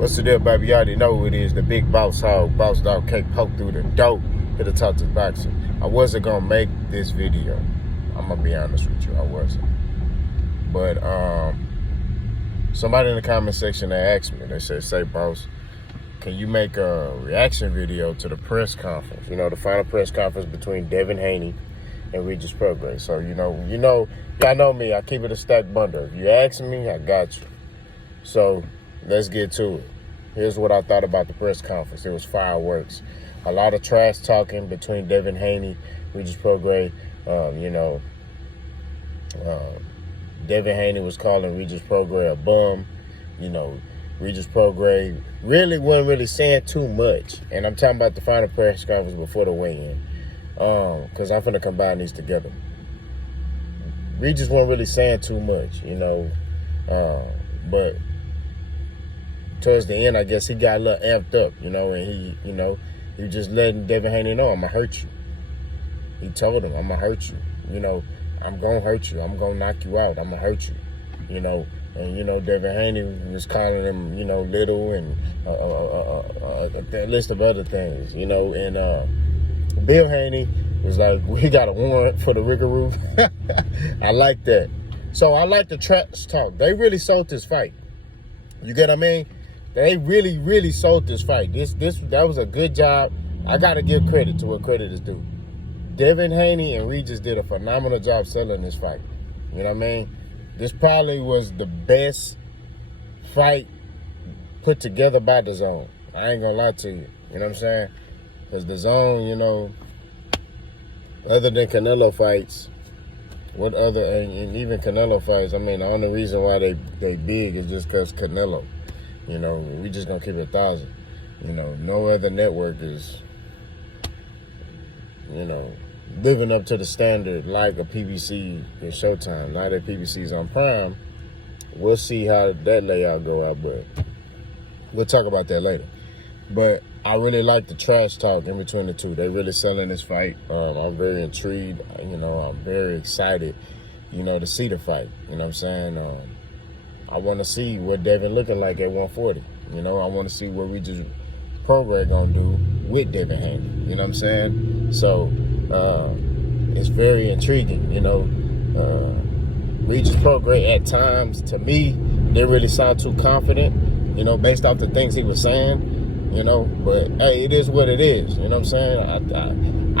What's the deal, baby? You already know who it is. The big boss hog, boss dog cake poked through the dope. Here to talk to boxing. I wasn't gonna make this video. I'm gonna be honest with you, I wasn't. But somebody in the comment section, they asked me, they said, say boss, can you make a reaction video to the press conference? You know, the final press conference between Devin, Haney and Regis Prograis. So, y'all know me, I keep it a stacked bundle. If you ask me, I got you. So let's get to it. Here's what I thought about the press conference. It was fireworks. A lot of trash talking between Devin, Haney, Regis Prograis. Devin Haney was calling Regis Prograis a bum. Regis Prograis wasn't really saying too much. And I'm talking about the final press conference before the weigh-in. Because I'm finna combine these together. Regis wasn't really saying too much, but towards the end, I guess he got a little amped up, and he was just letting Devin Haney know, I'm gonna hurt you. He told him, I'm gonna hurt you. I'm gonna hurt you. I'm gonna knock you out. I'm gonna hurt you. And Devin Haney was calling him, little, and a list of other things, and Bill Haney was like, we got a warrant for the rigoroo. I like that. So I like the trash talk. They really sold this fight. You get what I mean? They really, really sold this fight. That was a good job. I gotta give credit to what credit is due. Devin Haney and Regis did a phenomenal job selling this fight. You know what I mean? This probably was the best fight put together by the Zone. I ain't gonna lie to you. You know what I'm saying? Because the Zone, other than Canelo fights, and even Canelo fights, I mean, the only reason why they big is just because Canelo. We just gonna keep it 1,000. No other network is, living up to the standard like a PBC and Showtime. Now that PBC's on Prime, we'll see how that layout go out, but we'll talk about that later. But I really like the trash talk in between the two. They really selling this fight. I'm very intrigued. I'm very excited, to see the fight. You know what I'm saying? I want to see what Devin looking like at 140. I want to see what Regis Prograis gonna do with Devin Haney. You know what I'm saying? So it's very intriguing. Regis Prograis at times, to me, they really sound too confident. Based off the things he was saying. But hey, it is what it is. You know what I'm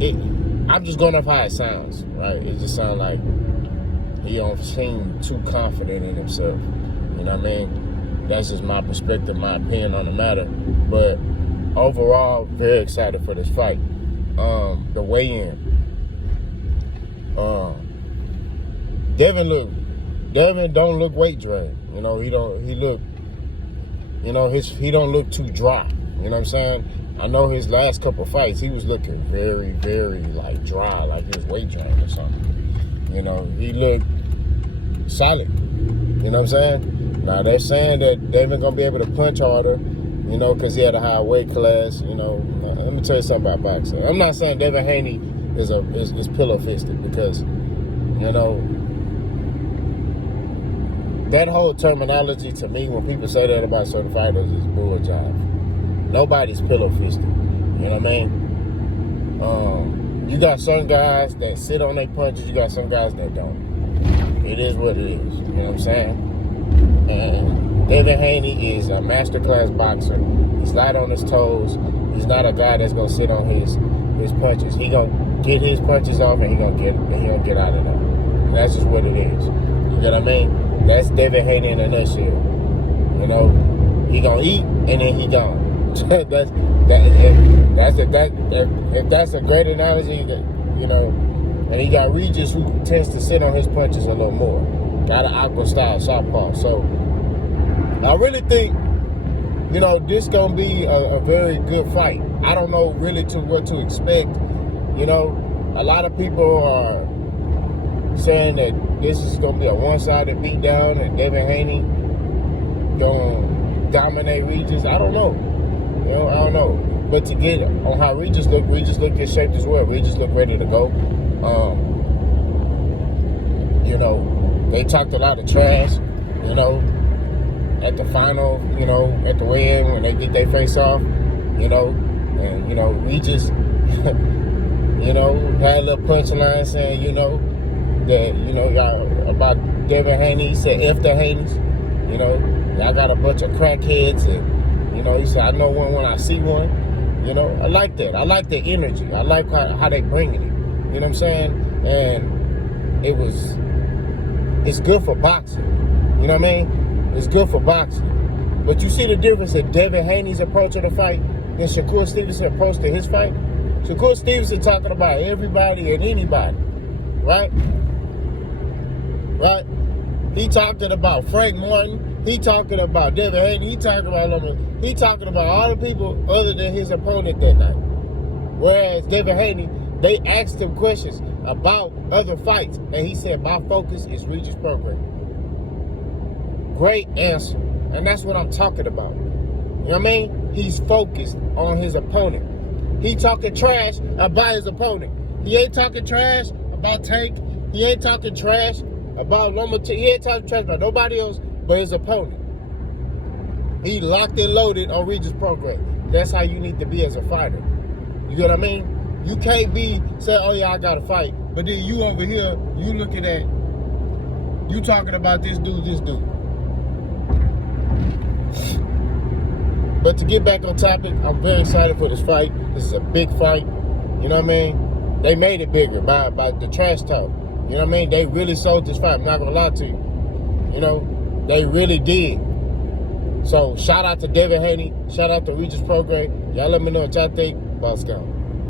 saying? I'm just going off how it sounds, right? It just sounds like he don't seem too confident in himself. You know what I mean? That's just my perspective, my opinion on the matter. But overall, very excited for this fight. The weigh-in. Devin don't look weight drained. He don't look too dry. You know what I'm saying? I know his last couple fights, he was looking very, very dry, like he was weight drained or something. He looked solid. You know what I'm saying? Now they're saying that Devin gonna be able to punch harder, because he had a high weight class. Let me tell you something about boxing. I'm not saying Devin Haney is pillow fisted, because that whole terminology, to me, when people say that about certain fighters, is bull jive. Nobody's pillow fisted. You know what I mean? You got some guys that sit on their punches. You got some guys that don't. It is what it is. You know what I'm saying? And Devin Haney is a masterclass boxer. He's light on his toes. He's not a guy that's gonna sit on his punches. He gonna get his punches off, and he gonna get out of there. And that's just what it is. You get what I mean? That's Devin Haney in a nutshell. He gonna eat and then he gone. If that's a great analogy, and he got Regis, who tends to sit on his punches a little more. Got an aqua style southpaw. So I really think, this gonna be a very good fight. I don't know really what to expect. A lot of people are saying that this is going to be a one-sided beatdown and Devin Haney going to dominate Regis. I don't know. I don't know. But to get on how Regis looked in shape as well. Regis looked ready to go. They talked a lot of trash. at the final, you know, at the weigh-in when they get their face off, you know, and, you know, Regis, you know, had a little punchline saying, you know, that, you know, y'all, about Devin Haney, he said, F the Haneys, you know, y'all got a bunch of crackheads, and, you know, he said, I know one when I see one, you know, I like that. I like the energy. I like how they bringing it, you know what I'm saying? And it's good for boxing, you know what I mean? It's good for boxing. But you see the difference in Devin Haney's approach to the fight than Shakur Stevenson's approach to his fight? Shakur Stevenson talking about everybody and anybody, right? Right? He talking about Frank Martin. He talking about Devin Haney. He talking about all the people other than his opponent that night. Whereas Devin Haney, they asked him questions about other fights, and he said, my focus is Regis Prograis. Great answer. And that's what I'm talking about. You know what I mean? He's focused on his opponent. He talking trash about his opponent. He ain't talking trash about Tank. He ain't talking trash about Lomachenko. He ain't talking trash about nobody else but his opponent. He locked and loaded on Regis Prograis. That's how you need to be as a fighter. You get what I mean? You can't be saying, oh yeah, I got to fight. But then you over here, you looking at, you talking about this dude. But to get back on topic, I'm very excited for this fight. This is a big fight. You know what I mean? They made it bigger by the trash talk. You know what I mean? They really sold this fight. I'm not going to lie to you. You know, they really did. So, shout out to Devin Haney. Shout out to Regis Prograis. Y'all let me know what y'all think. Boss Scout.